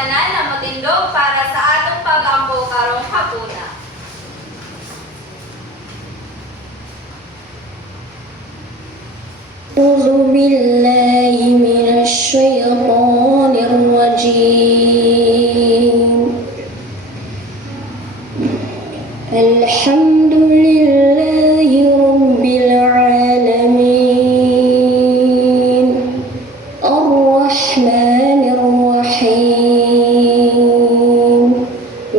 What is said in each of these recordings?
tanan na matindog para sa atong pag-ampo karong hapuna. أعوذ بالله من الشيطان الرجيم الحمد لله رب العالمين الرحمن الرحيم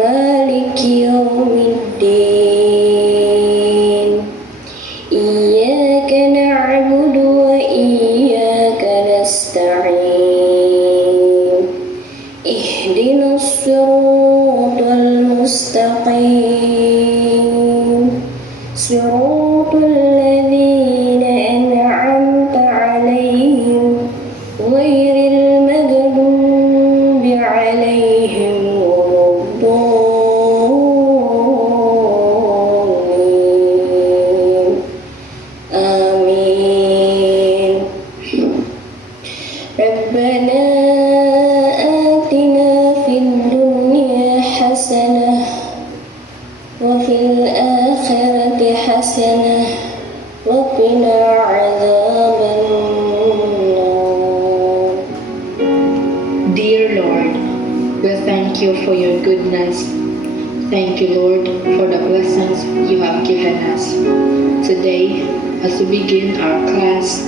مالك يوم الدين إياك نعبد وإياك نستعين اهدنا الصراط المستقيم صراط الذين أنعمت عليهم غير المغضوب عليهم ولا الضالين آمين ربنا آتنا في الدنيا حسنة وفي الآخرة حسنة وقنا عذاب النار. Dear Lord, we thank you for your goodness. Thank you, Lord, for the blessings you have given us. Today, as we begin our class,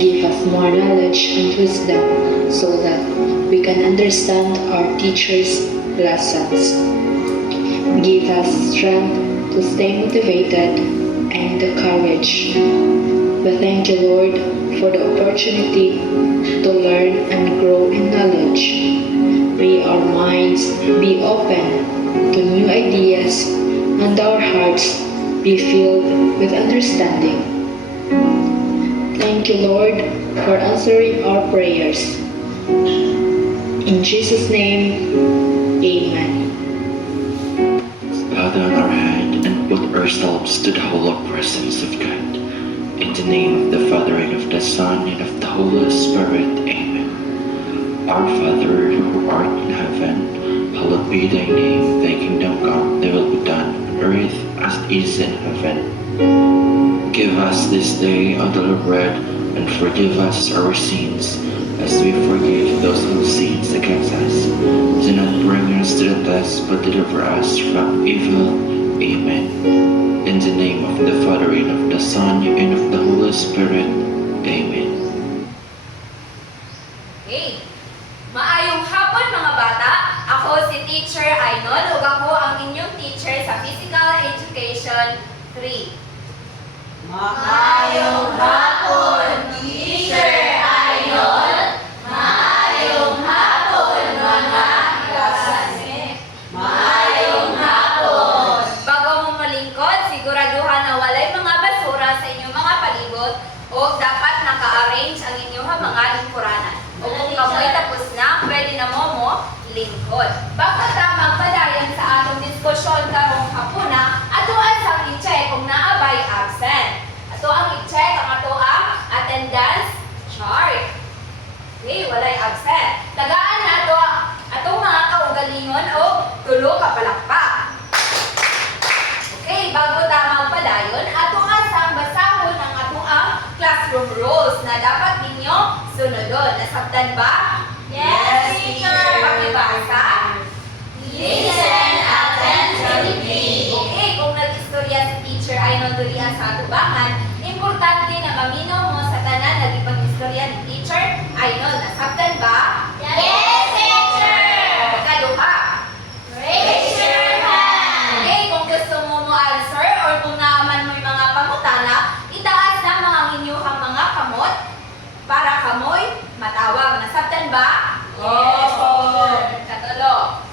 give us more knowledge and wisdom so that we can understand our teacher's lessons. Give us strength to stay motivated and the courage. We thank you, Lord, for the opportunity to learn and grow in knowledge. May our minds be open to new ideas and our hearts be filled with understanding. Thank you, Lord, for answering our prayers. In Jesus' name, amen. Bow down our head and put ourselves to the holy presence of God. In the name of the Father, and of the Son, and of the Holy Spirit. Amen. Our Father, who art in heaven, hallowed be thy name. Thy kingdom come, thy will be done on earth as it is in heaven. Give us this day our daily bread, and forgive us our sins, as we forgive those who sin against us. Do not bring us to the test, but deliver us from evil. Amen. In the name of the Father, and of the Son, and of the Holy Spirit. Amen. Okay. Maayong hapon mga bata. Ako si Teacher Ainol ug ako ang inyong teacher sa Physical Education 3. Maayong hapon, Teacher Ainol. Maayong hapon, mga klase. Maayong hapon. Bago mo malingkod, siguraduhan na walay mga basura sa inyong mga palibot o dapat naka-arrange ang inyong mga lingkuranan. O kung kamoy tapos na, pwede na mo lingkod. Baka tamang padayon sa atong diskusyon karong hapuna, ato ang i-check kung naabay absent. Ato ang i-check ang ato ang attendance chart. Okay, walay absent. Tagaan na ato atong mga kaugalingon o tulo ka palakpak. Okay, bago tamang padayon, ato asang basahon ang ato ang classroom rules na dapat ninyo sunodon. Nasabtan ba? Yes, teacher. Pakibasa? Listen attentively. Okay, kung nag-istorya si teacher ay nandurian sa atubangan, importante na mamino mo sa tanan na ipag-istorya ni teacher ay nasabtan ba? Yes, teacher. Ikaduha. Raise your hand. Okay, kung gusto mo answer or kung naaman mo yung mga pangutana, itaas na mga inyong mga kamot para kamoy matawag. Nasabtan ba? Opo. Katulo.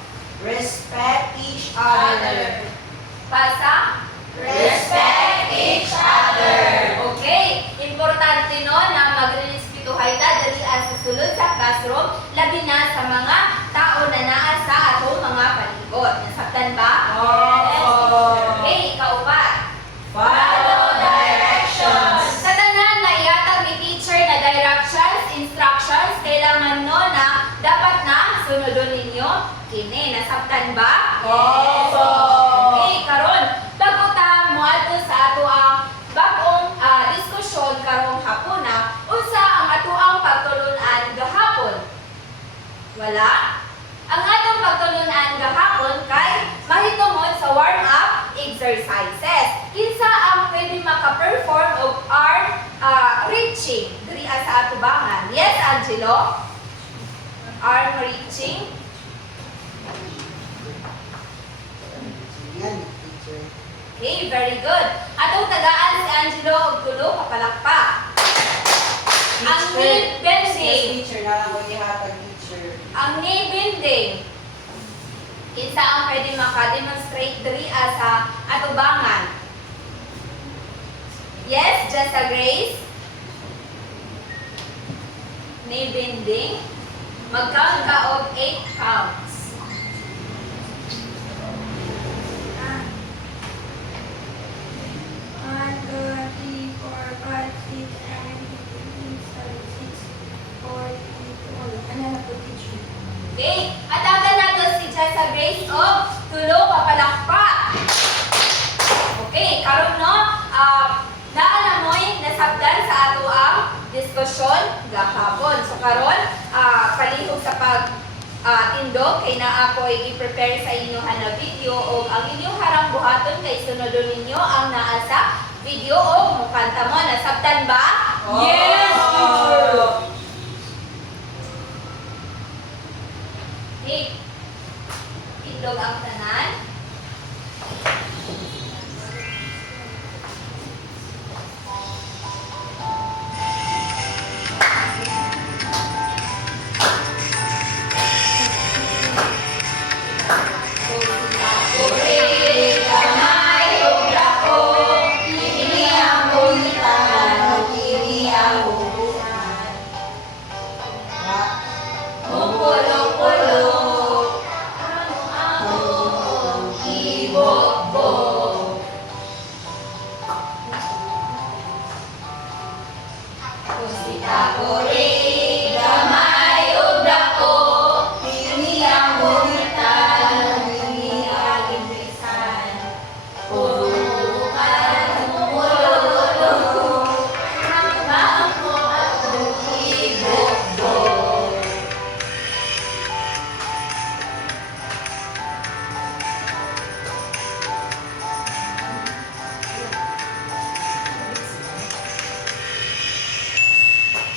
Respect each other. Pasa? Respect each other. Okay, importante no na magrespetuhay ta dali sa sulod sa classroom, labi na sa mga tao na naa sa atong mga palibot. Nasabtan ba? Opo. Okay, ikaupat. Follow directions. Sa tanan na iatag ni teacher na directions, instructions, kailangan no na dapat na sunodon ninyo kini. Nasabtan ba? Opo. Okay, karon bago ta moadto sa ato ang bag-ong diskusyon karong hapuna, unsa ang ato ang pagtulunan gahapon? Wala. Ang atong pagtulunan gahapon kay mahitungod sa warm-up exercises. Kinsa ang pwede maka-perform og arm reaching diri sa atubangan? Yes, Angelo? Arm reaching. Yan, teacher. Okay, very good. Atong tagaan si Angelo og tulo ka palakpak. Ang knee Yes, bending. teacher. Nakakawin hatag, teacher. Ang knee bending. Kinsa ang pwede maka-demonstrate diri sa atubangan? Yes, Jessa Grace? Knee bending. Mag-count ka og 8 counts. Okay, atagan nato si Jessa Grace og tulo ka palakpak. Okay, karon no, naalamoy nasabdan sa ato ang diskusyon gahapon. So karon, palihog sa pag tindog kay naa ako i-prepare sa inyo na video o ang inyong harang buhaton kay sunodon ninyo ang naa sa video o mukanta mo. Nasabtan ba? Yes, teacher. Okay. Tindog ang tanan.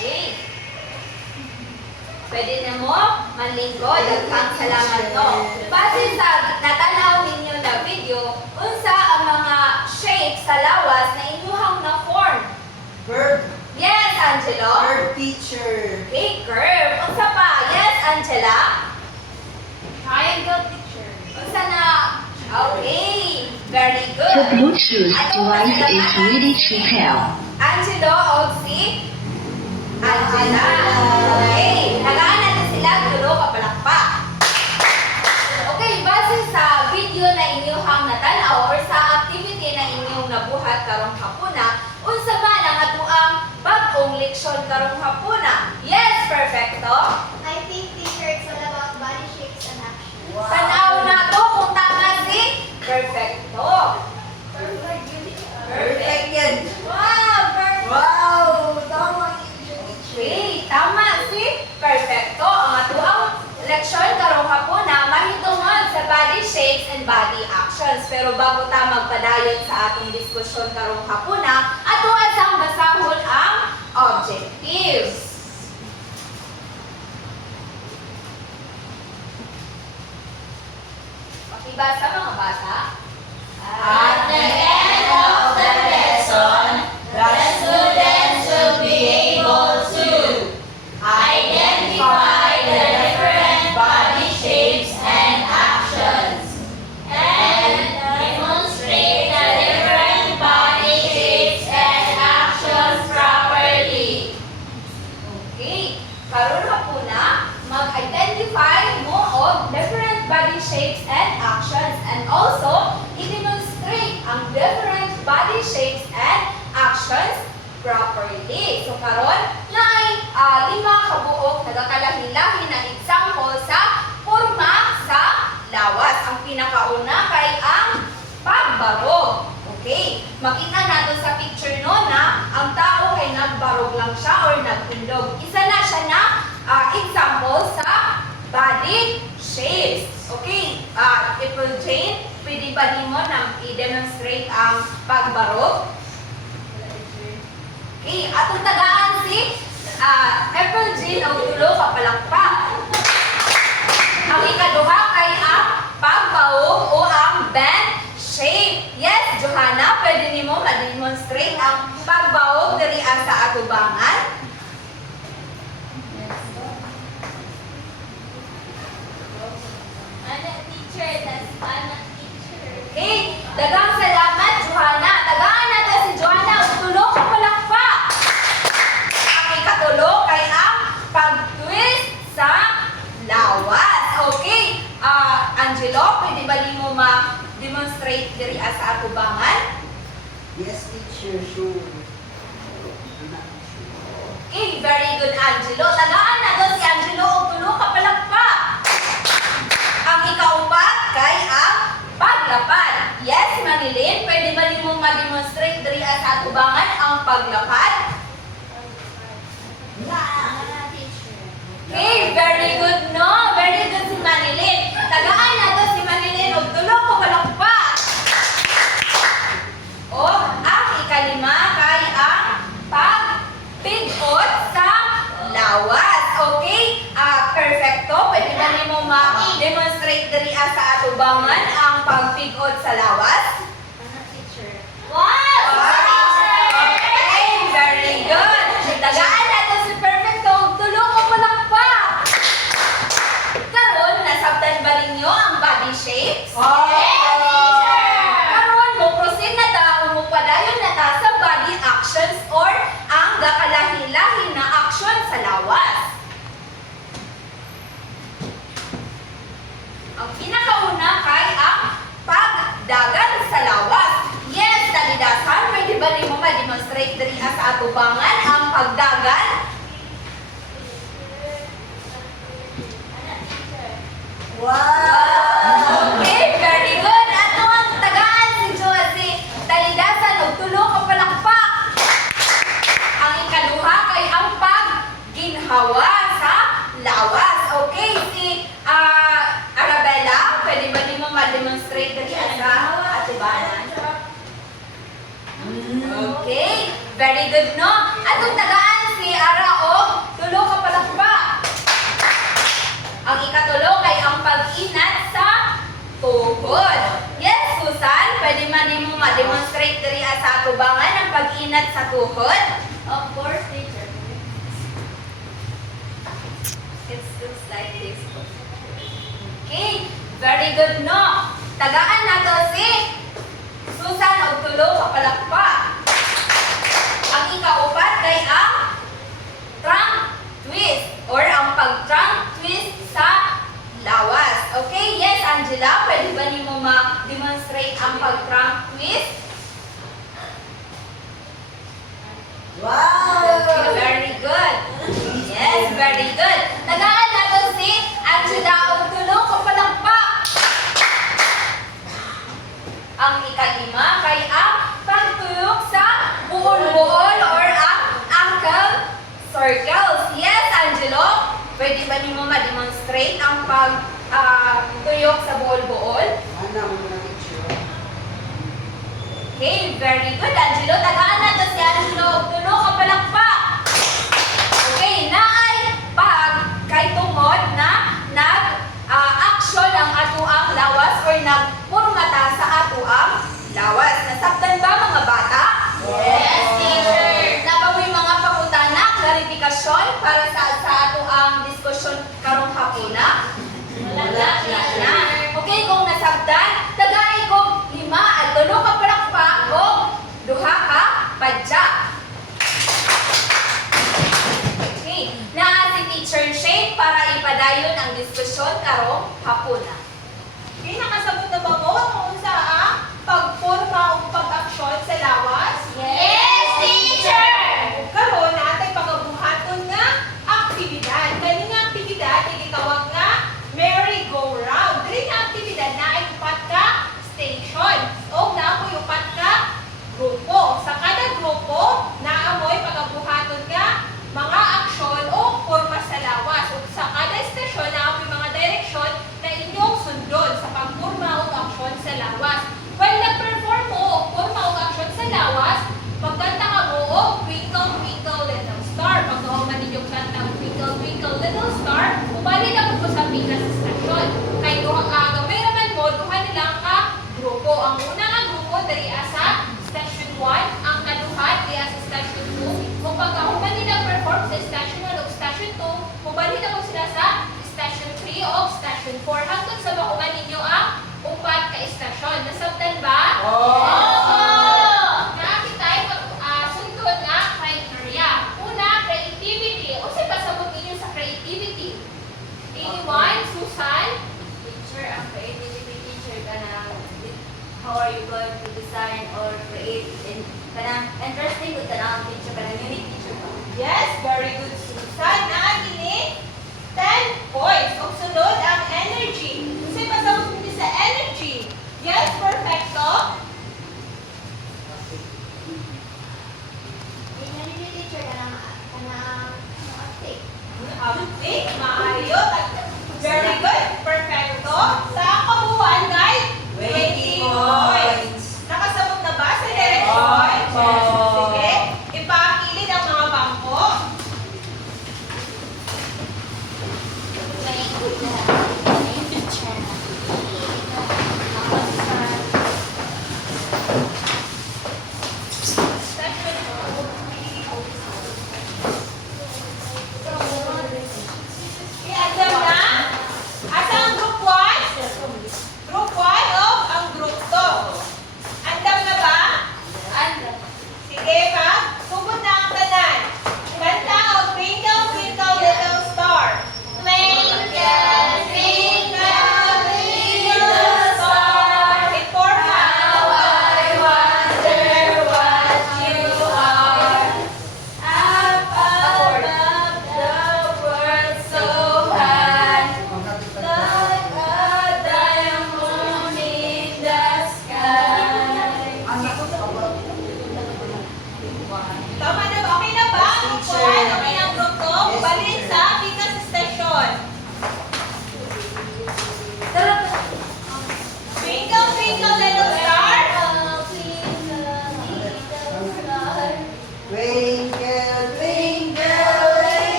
Okay. Pwede na mo manlingkod. Daghang salamat no. Base sa natanaw ninyo na video, unsa ang mga shapes sa lawas na inyuhang na-form? Bird. Yes, Angelo? Bird, teacher. Okay, curve. Unsa pa? Yes, Angela? Triangle picture. Unsa na? Okay. Very good. The Bluetooth Ano device ba is sila? ready to pair. Angelo o si Angela. Okay. Tagaan natin sila. Tulo ka palakpak. Okay. Base sa video na inyong natanaw or sa activity na inyong nabuhat karong hapuna, unsa ba ang ato ang bag-ong leksyon karong hapuna? Yes, perfecto. I think teacher, it's all about body shapes and action. Tanaw na to kung tama si perfecto. Perfect yan. Wow, perfect. Wow! Tama, teacher. Okay, tama si perfecto. Ang ato ang leksyon karong hapuna mahitungod sa body shapes and body actions. Pero bago ta magpadayon sa atong diskusyon karong hapuna, ato asang basahon ang objectives. Pakibasa mga bata. At the end of the lesson, the students will be able to identify the different body shapes and actions, and demonstrate the different body shapes and actions properly. Okay, karon hapuna mag-identify mo og different body shapes and actions and also i-demonstrate ang different Shane, pwede ba nimo na i-demonstrate ang pagbarog? Okay, atong tagaan si April Jean o tulo kapalakpak. Ang ikaduha kay ang pagbaog o ang band shape. Yes, Johanna, pwede nimo ma-demonstrate ang pagbaog diri sa atubangan. Okay, daghang salamat, Johanna. Tagaan nato si Johanna og tulo ka palakpak. Ang ikatulo kay ang pag-twist sa lawas. Okay, Angelo, pwede ba nimo ma-demonstrate diri sa atubangan? Yes, teacher, sure. Okay, very good, Angelo. Tagaan nato si Angelo og tulo ka palakpak. Ang ikaupat kay ang paglapad. Yes, Manilin, pwede ba nimo ma-demonstrate diri sa atubangan ang paglapad? Okay, very good, no? Very good si Manilin. Tagaan nato si Manilin og tulo ka palakpak. O, ang ikalima kay ang pagpigot sa lawas. Okay? Perfecto. Pwede ba nimo ma-demonstrate diri sa atubangan ang pagpigot sa lawas? Wow! Okay, very good. Tagaan nato si Perfecto og tulo ka palakpak. Karon, nasabtan ba ninyo ang body shapes? Karon, mo proceed na ta o mo padayon na ta sa body actions or ang gakalahi-lahi na action sa lawas. Ang pinakauna kay ang pagdagan sa lawas. Yes, talidasan, pwede ba nimo ma-demonstrate diri sa atubangan ang pagdagan? Wow! Okay, very good. Ato ang tagaan si Josie. Talidasan og tulo ka palakpak. Ang ikaduha kay ang pagginhawa sa lawas. Okay, si Arabella, pwede ba nimo ma-demonstrate diri sa atubangan? Okay, very good, no? Atong tagaan si Ara og tulo ka palakpak. Ang ikatulo kay ang pag-inat sa tuhod. Yes, Susan, pwede man nimo ma-demonstrate diri sa atubangan ang pag-inat sa tuhod? Of course, teacher. It looks like this. Okay, very good, no? Tagaan nato si Susan og tulo ka palakpak. Ang ikaupat kay ang trunk twist or ang pag-trunk twist sa lawas. Okay, yes, Angela, pwede ba nimo ma-demonstrate ang pag-trunk twist? Wow! Okay, very good. Yes, very good. Tagaan nato si Angela og tulo ka palakpak. Ang ikalima kay ang pagtuyok sa buhol-buhol or ang ankle circles. Yes, Angelo, pwede ba nimo ma-demonstrate ang pagtuyok sa buhol-buhol? Ano mo na, teacher? Okay, very good, Angelo. Tagaan nato si Angelo og tulo ka palakpak. Okay, naay pag kay tungod na nag-action ang ato ang lawas or nagpurmata sa ato ang lawas. Nasabtan ba mga bata? Yes, teacher. Nabawi mga pangutana, klarifikasyon para sa ato ang diskusyon karong hapuna? Wala, teacher. Okay, kung nasabtan, tagay ko 5 at tulo ka palakpak o duha ka padya. Okay, naa si Teacher Shane para ipadayon ang diskusyon karong hapuna. Okay, nakasabot na ba mo kung sa pagporma o pag-aksyon sa lawas? Yes, teacher. Karon na atay pagabuhaton nga aktibidad. Kani nga aktibidad ay gitawag nga merry-go-round. Diri nga aktibidad na ay upat ka station. O na ako'y upat ka grupo. Sa kada grupo, naamoy pagabuhaton nga mga aksyon o forma sa lawas. O sa kada stasyon, naamoy mga direksyon na inyong sundon sa pagporma how are you going to design or create in kanang interesting ko tanang picture kanang unique picture ko. Yes, very good, Susan. Naagini 10 points. Ug sunod ang energy. Kasi pasabot mo sa energy. Yes, perfecto. Yung teacher ka na update. Update, maayo. Very good, perfecto. Sa kabuuan, guys, 20 points. Nakasabot na ba sa direksyon? Sige. Ipakilid ang mga bangko. I-adjust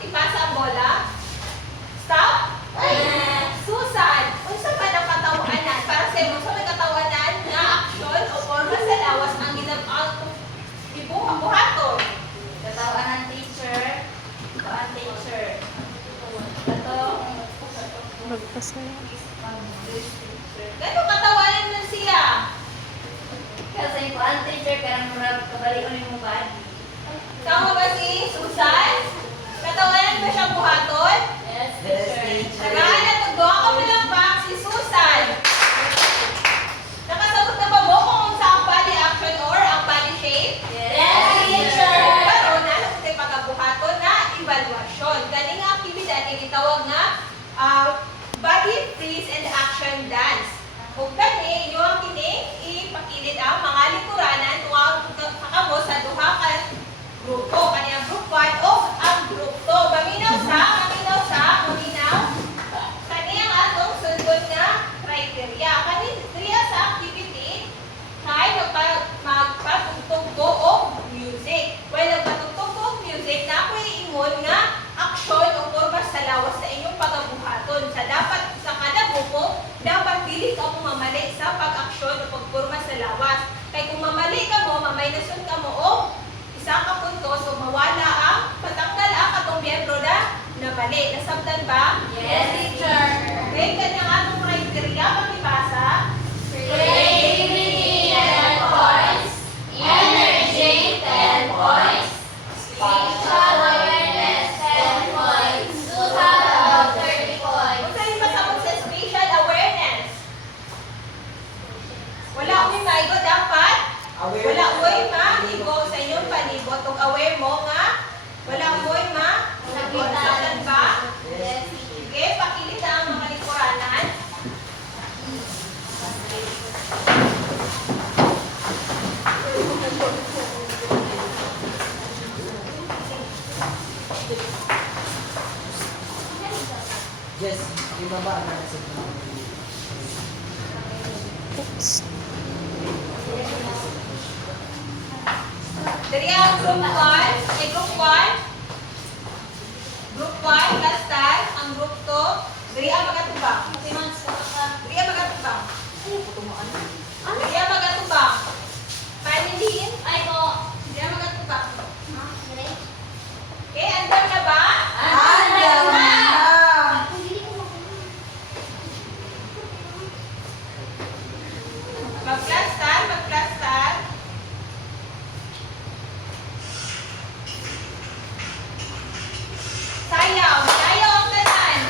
ipasa ang bola. Stop. Susan, unsa man ang katawanan para sa imo sa may katawanan nga aksyon o forma sa lawas ang buhaton. Katawanan teacher. Kuan teacher. Ato. Gano katawanan man siya? Kasi kuan teacher karang murag kabalion ni mo body. Kamo ba si Susan? Katawanan ba siyang buhaton? Yes, Yes, teacher. teacher. Nagahanap, nagduha ka mo lang ba si Susan? Nakasagot na ba mo kung sa ang body action or ang body shape? Yes, teacher. Pero nalang sa pagkabuhaton na evaluasyon. Kani nga aktibidad ay gitawag nga body freeze and action dance. Kung kani, inyo ang kini ipakilit ang mga likuranan kung kakamo sa duha ka grupo. Kani ang group 1 o ang group 2. Maminaw. Kani ang atong sundon nga criteria. Kani kriya sa activity kay magpatugtog ko og music. Well, nagpatugtog ko og music na ako'y ingon nga aksyon o forma sa lawas sa inyong pagabuhaton. Sa kada grupo, dapat dili ka mo mamali sa pag-aksyon o pagporma sa lawas. Kay kung mamali ka mo, mamay nasun ka mo o isa ka punto, so mawala ang patanggal ang katong miyembro na mali. Nasabtan ba? Yes, teacher. Okay, kanyang atong criteria, pakibasa. Creativity 10 points. Energy 10 points. Spatial awareness 10 points. Total 30 points. Kung saan pasabot sa spatial awareness? Wala uy maigo dapat? Aware. Wala uy maigo sa inyong palibot. Kung aware mo nga, wala uy nasabtan ba? Yes. Sige, pakilita ang mga likuranan. Yes. Ibaba na kasi. Dari ang group 1, group 1. Group 1, last time, ang group 2, dari ang magatubang. Dari ang magatubang. Dari ang magatubang. Panilin. Ay po. Dari ang magatubang. Okay, andam na ba? Andam na! Mag-plaster, mag-plaster. Sayaw, sayaw ang tanan.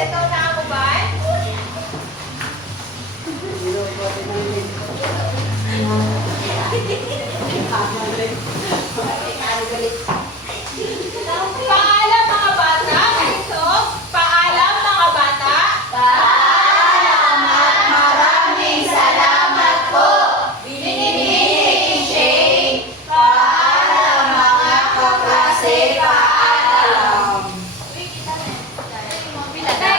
Ito na ang uban. Zero, 49. Galit.